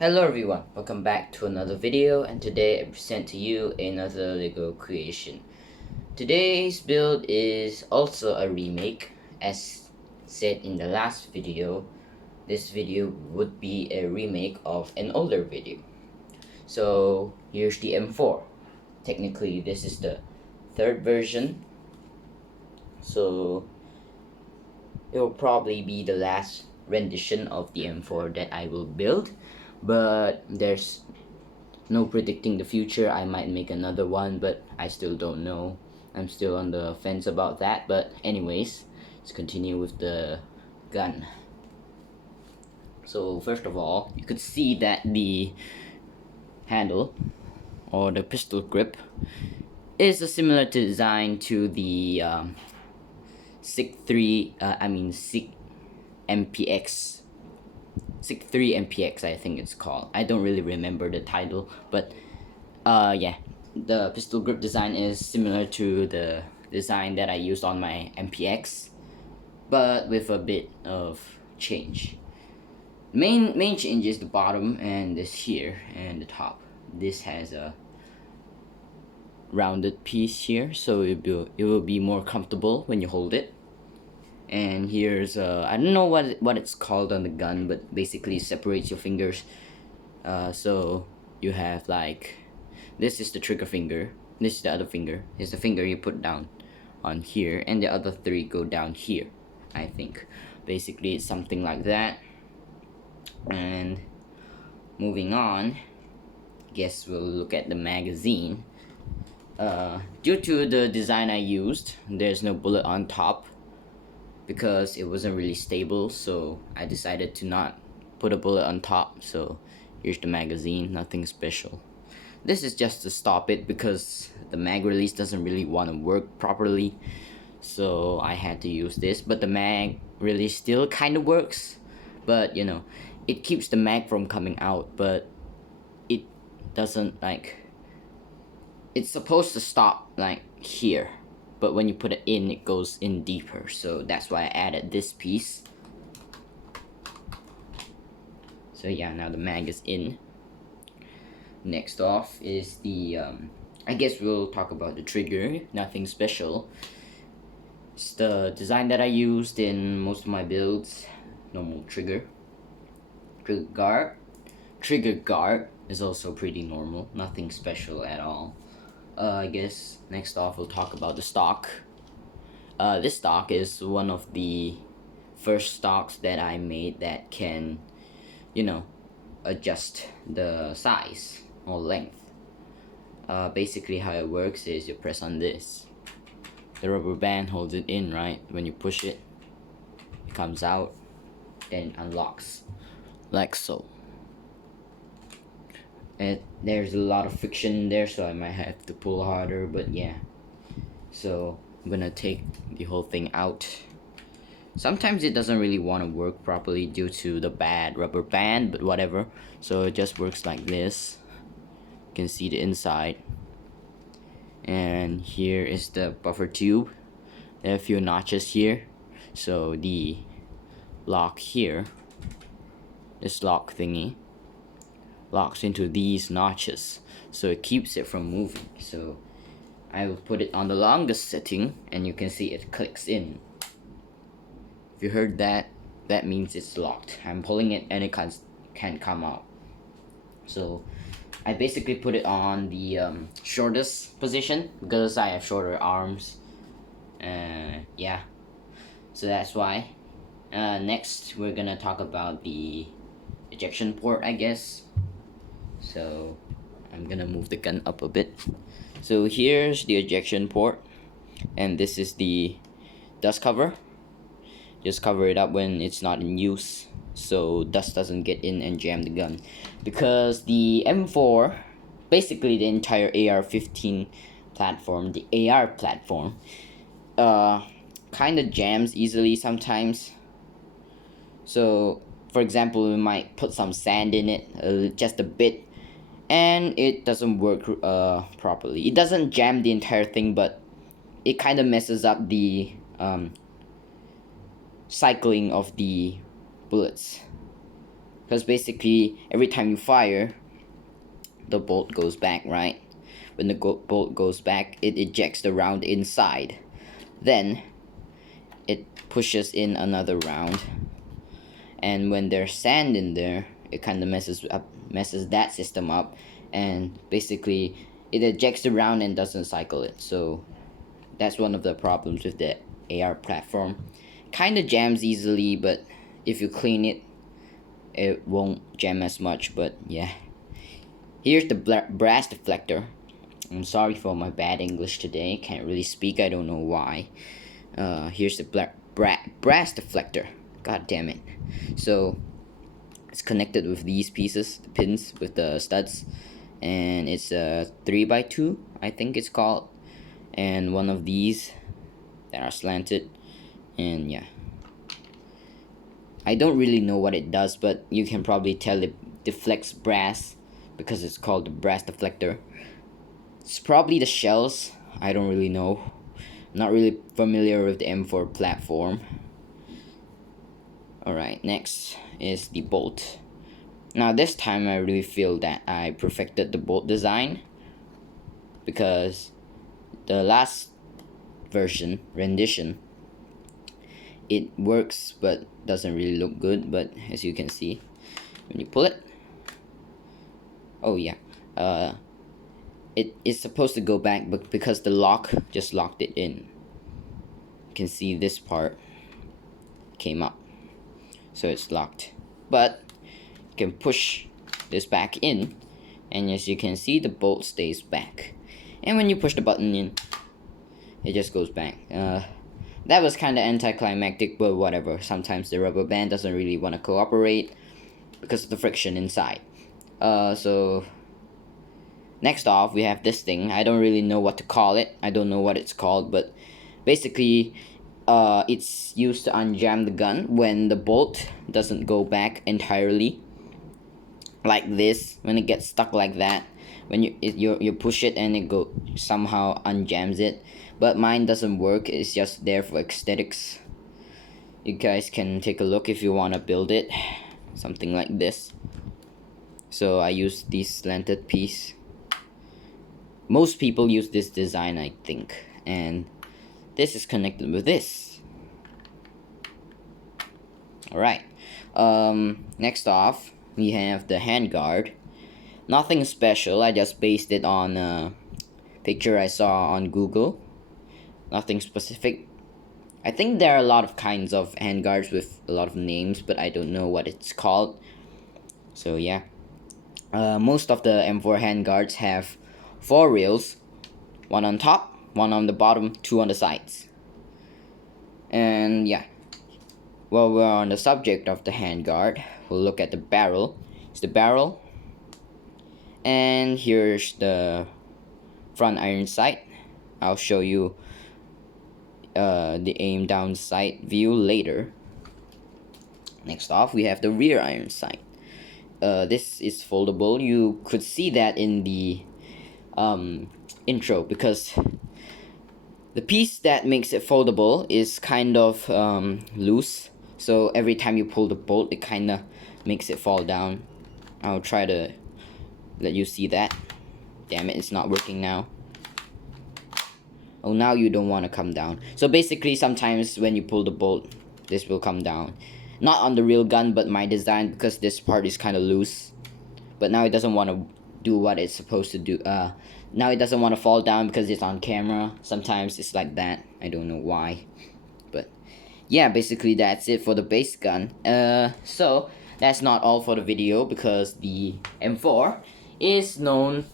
Hello everyone, welcome back to another video, and today I present to you another LEGO creation. Today's build is also a remake. As said in the last video, this video would be a remake of an older video. So here's the M4. Technically this is the third version, so it will probably be the last rendition of the M4 that I will build, but there's no predicting the future. I might make another one, but I still don't know. I'm still on the fence about that. But anyways, let's continue with the gun. So first of all, you could see that the handle or the pistol grip is a similar to design to the SIG 3 SIG MPX SIG 3 MPX, I think it's called. I don't really remember the title, but yeah, the pistol grip design is similar to the design that I used on my MPX, but with a bit of change. Main change is the bottom and this here and the top. This has a rounded piece here, so it will be more comfortable when you hold it. And here's I don't know what it's called on the gun, but basically it separates your fingers. So you have like, this is the trigger finger, this is the other finger, is the finger you put down on here, and the other three go down here, I think. Basically it's something like that. And moving on, guess we'll look at the magazine. Due to the design I used, there's no bullet on top because it wasn't really stable, so I decided to not put a bullet on top. So here's the magazine, nothing special. This is just to stop it because the mag release doesn't really want to work properly, so I had to use this. But the mag release still kind of works, but you know, it keeps the mag from coming out, but it doesn't, like, it's supposed to stop like here, but when you put it in, it goes in deeper, so that's why I added this piece. So yeah, now the mag is in. Next off is the I guess we'll talk about the trigger. Nothing special. It's the design that I used in most of my builds. Normal trigger guard. Trigger guard is also pretty normal, nothing special at all. I guess next off we'll talk about the stock. This stock is one of the first stocks that I made that can, you know, adjust the size or length. Basically how it works is you press on this, the rubber band holds it in, right? When you push it, it comes out, then it unlocks like so. And there's a lot of friction in there, so I might have to pull harder, but yeah. So I'm gonna take the whole thing out. Sometimes it doesn't really want to work properly due to the bad rubber band, but whatever. So it just works like this. You can see the inside. And here is the buffer tube. There are a few notches here. So the lock here, this lock thingy, locks into these notches, so it keeps it from moving. So I will put it on the longest setting, and you can see it clicks in. If you heard that, that means it's locked. I'm pulling it and it can't come out. So I basically put it on the shortest position because I have shorter arms. Yeah, so that's why. Next we're gonna talk about the ejection port, I guess. So I'm gonna move the gun up a bit. So here's the ejection port, and this is the dust cover. Just cover it up when it's not in use, so dust doesn't get in and jam the gun. Because the M4, basically the entire AR-15 platform, the AR platform, kind of jams easily sometimes. So for example, we might put some sand in it, just a bit, and it doesn't work properly. It doesn't jam the entire thing, but it kind of messes up the cycling of the bullets. because basically every time you fire, the bolt goes back, right? When the bolt goes back, it ejects the round inside. Then it pushes in another round, and when there's sand in there, it kind of messes that system up, and basically it ejects the round and doesn't cycle it. So that's one of the problems with the AR platform. Kind of jams easily, but if you clean it, it won't jam as much. But yeah, here's the brass deflector. I'm sorry for my bad English today. Can't really speak. I don't know why. Here's the brass deflector. God damn it. So it's connected with these pieces, the pins with the studs, and it's a 3x2, I think it's called, and one of these that are slanted. And yeah, I don't really know what it does, but you can probably tell it deflects brass because it's called the brass deflector. It's probably the shells. I don't really know. I'm not really familiar with the M4 platform. Alright, next is the bolt. Now this time I really feel that I perfected the bolt design, because the last version, rendition, it works but doesn't really look good. But as you can see, when you pull it, oh yeah, it is supposed to go back, but because the lock just locked it in, you can see this part came up, so it's locked. But you can push this back in, and as you can see, the bolt stays back, and when you push the button in, it just goes back. That was kind of anticlimactic, but whatever. Sometimes the rubber band doesn't really want to cooperate because of the friction inside. So next off, we have this thing. I don't really know what to call it. I don't know what it's called, but basically it's used to unjam the gun when the bolt doesn't go back entirely, like this. When it gets stuck like that, when you push it and it somehow unjams it. But mine doesn't work. It's just there for aesthetics. You guys can take a look if you want to build it, something like this. So I use this slanted piece. Most people use this design, I think, and this is connected with this. Alright, next off, we have the handguard. Nothing special, I just based it on a picture I saw on Google. Nothing specific. I think there are a lot of kinds of handguards with a lot of names, but I don't know what it's called. So yeah, most of the M4 handguards have 4 rails, one on top, one on the bottom, 2 on the sides. And yeah, while we're on the subject of the handguard, we'll look at the barrel. It's the barrel, and here's the front iron sight. I'll show you the aim down sight view later. Next off, we have the rear iron sight. This is foldable. You could see that in the intro, because the piece that makes it foldable is kind of loose, so every time you pull the bolt, it kind of makes it fall down. I'll try to let you see that. Damn it, it's not working now. Oh, now you don't want to come down. So basically, sometimes when you pull the bolt, this will come down. Not on the real gun, but my design, because this part is kind of loose. But now it doesn't want to do what it's supposed to do. Now it doesn't want to fall down because it's on camera. Sometimes it's like that. I don't know why. But yeah, basically that's it for the base gun. So that's not all for the video, because the M4 is known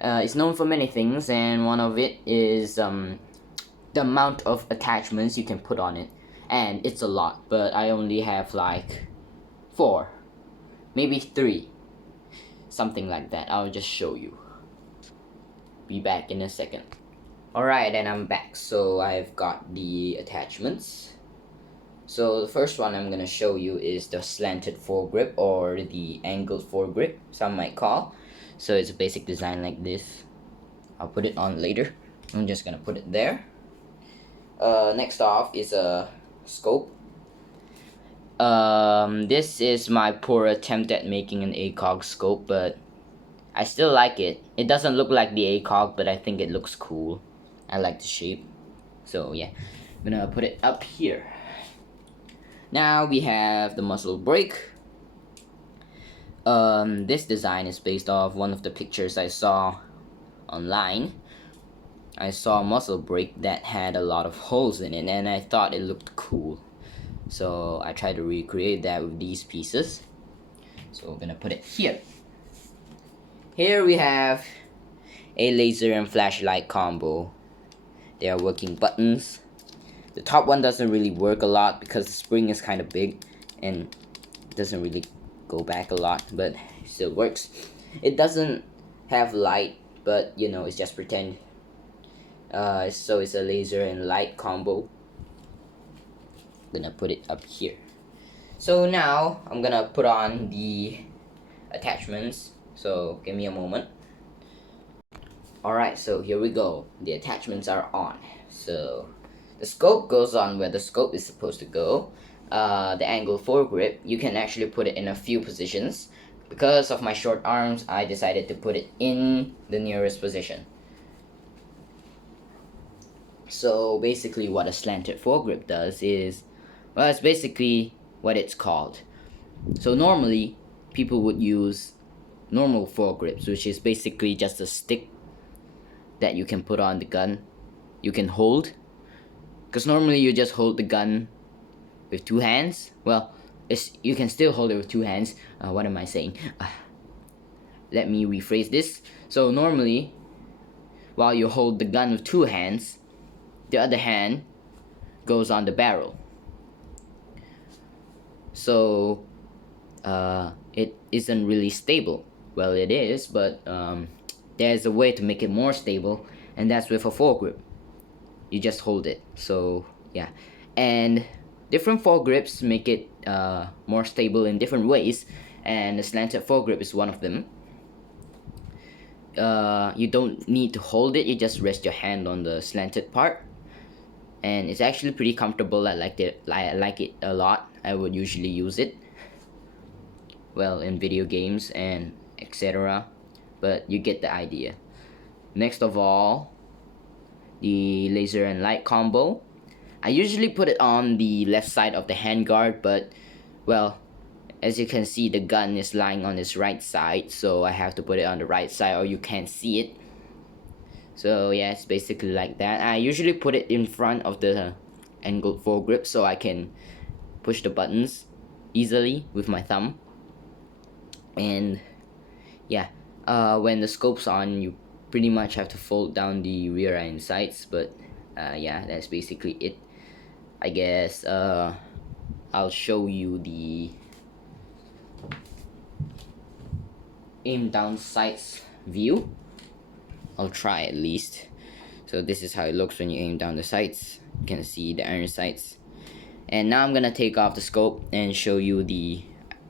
for many things, and one of it is the amount of attachments you can put on it, and it's a lot, but I only have like 4, maybe 3, something like that. I'll just show you. Be back in a second. Alright, and I'm back. So I've got the attachments. So the first one I'm gonna show you is the slanted foregrip, or the angled foregrip, some might call. So it's a basic design like this. I'll put it on later. I'm just gonna put it there. Next off is a scope. This is my poor attempt at making an ACOG scope, but I still like it. It doesn't look like the ACOG, but I think it looks cool. I like the shape. So yeah, I'm gonna put it up here. Now we have the muzzle brake. This design is based off one of the pictures I saw online. I saw a muzzle brake that had a lot of holes in it, and I thought it looked cool. So I tried to recreate that with these pieces. So we're gonna put it here. Here we have a laser and flashlight combo. They are working buttons. The top one doesn't really work a lot because the spring is kind of big and doesn't really go back a lot, but it still works. It doesn't have light, but you know, it's just pretend. So it's a laser and light combo. I'm gonna put it up here. So now I'm gonna put on the attachments. So give me a moment. Alright, so here we go. The attachments are on. So the scope goes on where the scope is supposed to go. The angle foregrip, you can actually put it in a few positions. Because of my short arms, I decided to put it in the nearest position. So basically what a slanted foregrip does is, well, it's basically what it's called. So normally people would use normal foregrips, which is basically just a stick that you can put on the gun. You can hold, because normally you just hold the gun with two hands. Well, you can still hold it with two hands. What am I saying? Let me rephrase this. So normally, while you hold the gun with two hands, the other hand goes on the barrel. So it isn't really stable. Well, it is, but there's a way to make it more stable, and that's with a foregrip. You just hold it. So yeah, and different foregrips make it more stable in different ways, and the slanted foregrip is one of them. You don't need to hold it, you just rest your hand on the slanted part, and it's actually pretty comfortable. I like it a lot. I would usually use it, well, in video games and etc., but you get the idea. Next of all, the laser and light combo. I usually put it on the left side of the handguard, but well, as you can see, the gun is lying on its right side, so I have to put it on the right side or you can't see it. So yeah, it's basically like that. I usually put it in front of the angled foregrip so I can push the buttons easily with my thumb. And yeah, when the scope's on, you pretty much have to fold down the rear end sights, but yeah, that's basically it. I guess I'll show you the aim down sights view. I'll try at least. So this is how it looks when you aim down the sights. You can see the iron sights. And now I'm gonna take off the scope and show you the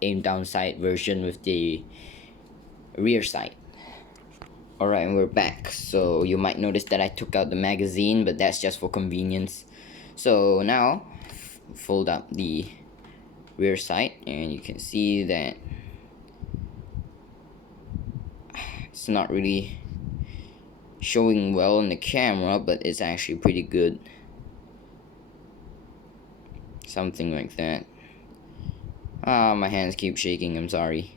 aim down sight version with the rear sight. Alright, and we're back. So you might notice that I took out the magazine, but that's just for convenience. So now fold up the rear sight, and you can see that it's not really showing well in the camera, but it's actually pretty good. Something like that. My hands keep shaking, I'm sorry.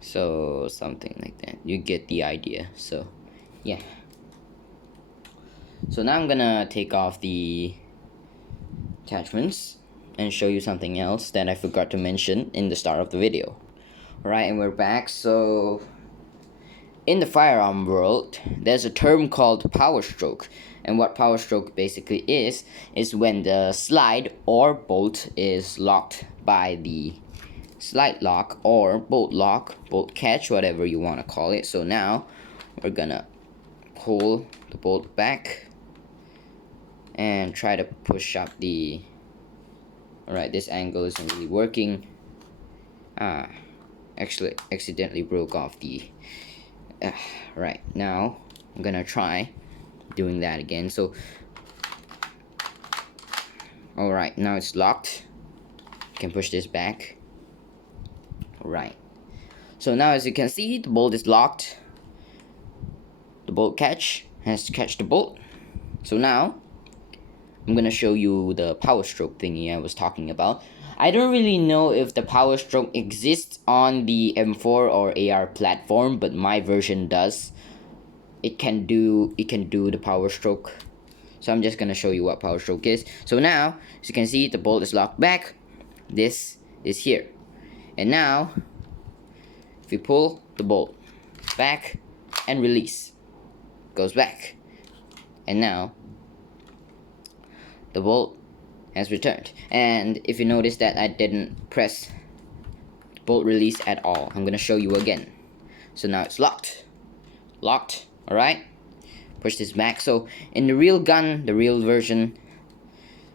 So something like that, you get the idea. So yeah, so now I'm gonna take off the attachments and show you something else that I forgot to mention in the start of the video. Alright, and we're back. So in the firearm world, there's a term called power stroke, and what power stroke basically is when the slide or bolt is locked by the slide lock or bolt catch, whatever you want to call it. So now we're gonna pull the bolt back and try to push up the, alright, this angle isn't really working. Actually accidentally broke off the right, now I'm gonna try doing that again. So alright, now it's locked. You can push this back. Right. So now as you can see, the bolt is locked. The bolt catch has to catch the bolt. So now I'm gonna show you the power stroke thingy I was talking about. I don't really know if the power stroke exists on the M4 or AR platform, but my version does. It can do the power stroke. So I'm just gonna show you what power stroke is. So now, as you can see, the bolt is locked back. This is here. And now, if you pull the bolt back and release, goes back. And now, the bolt has returned. And if you notice that I didn't press bolt release at all, I'm gonna show you again. So now it's locked. Locked, alright? Push this back. So in the real gun, the real version,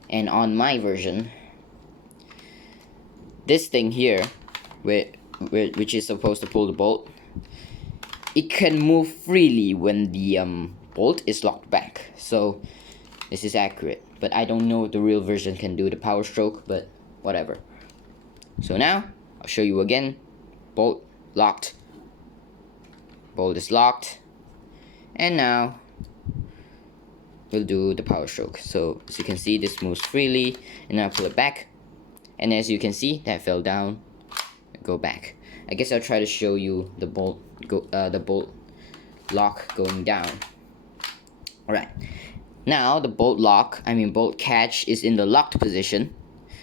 and on my version, this thing here, which is supposed to pull the bolt, it can move freely when the bolt is locked back. So this is accurate, but I don't know if the real version can do the power stroke, but whatever. So now I'll show you again. Bolt locked. Bolt is locked, and now we'll do the power stroke. So as you can see, this moves freely, and now pull it back, and as you can see, that fell down. Go back. I guess I'll try to show you the bolt lock going down. Alright, now the bolt catch is in the locked position,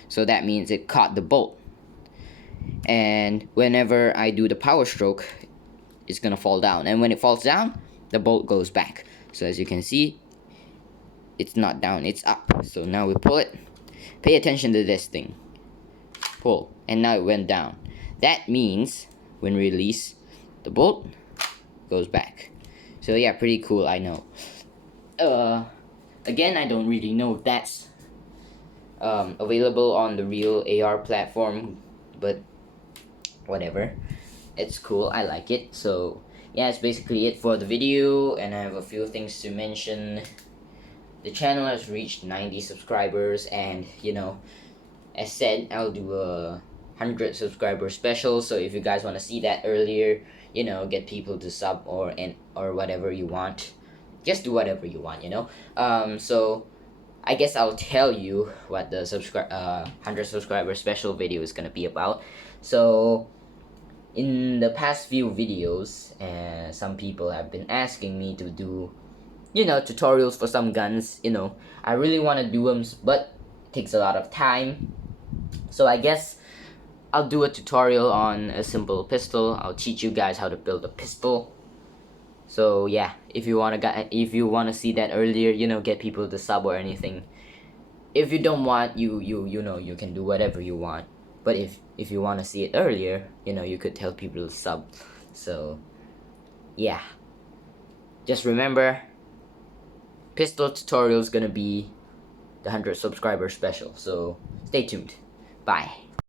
so that means it caught the bolt, and whenever I do the power stroke, it's gonna fall down, and when it falls down, the bolt goes back. So as you can see, it's not down, it's up. So now we pull it. Pay attention to this thing. Pull, and now it went down. That means when release, the bolt goes back. So yeah, pretty cool, I know. Again, I don't really know if that's available on the real AR platform, but whatever. It's cool, I like it. So yeah, that's basically it for the video, and I have a few things to mention. The channel has reached 90 subscribers, and you know, as said, I'll do a 100 subscriber special. So if you guys want to see that earlier, you know, get people to sub or whatever you want, just do whatever you want, you know. So I guess I'll tell you what the 100 subscriber special video is gonna be about. So in the past few videos, some people have been asking me to do, you know, tutorials for some guns. You know, I really want to do them, but it takes a lot of time. So I guess I'll do a tutorial on a simple pistol. I'll teach you guys how to build a pistol. So yeah, if you wanna see that earlier, you know, get people to sub or anything. If you don't want, you know, you can do whatever you want. But if you want to see it earlier, you know, you could tell people to sub. So yeah, just remember, pistol tutorial is gonna be the 100 subscriber special. So stay tuned. Bye.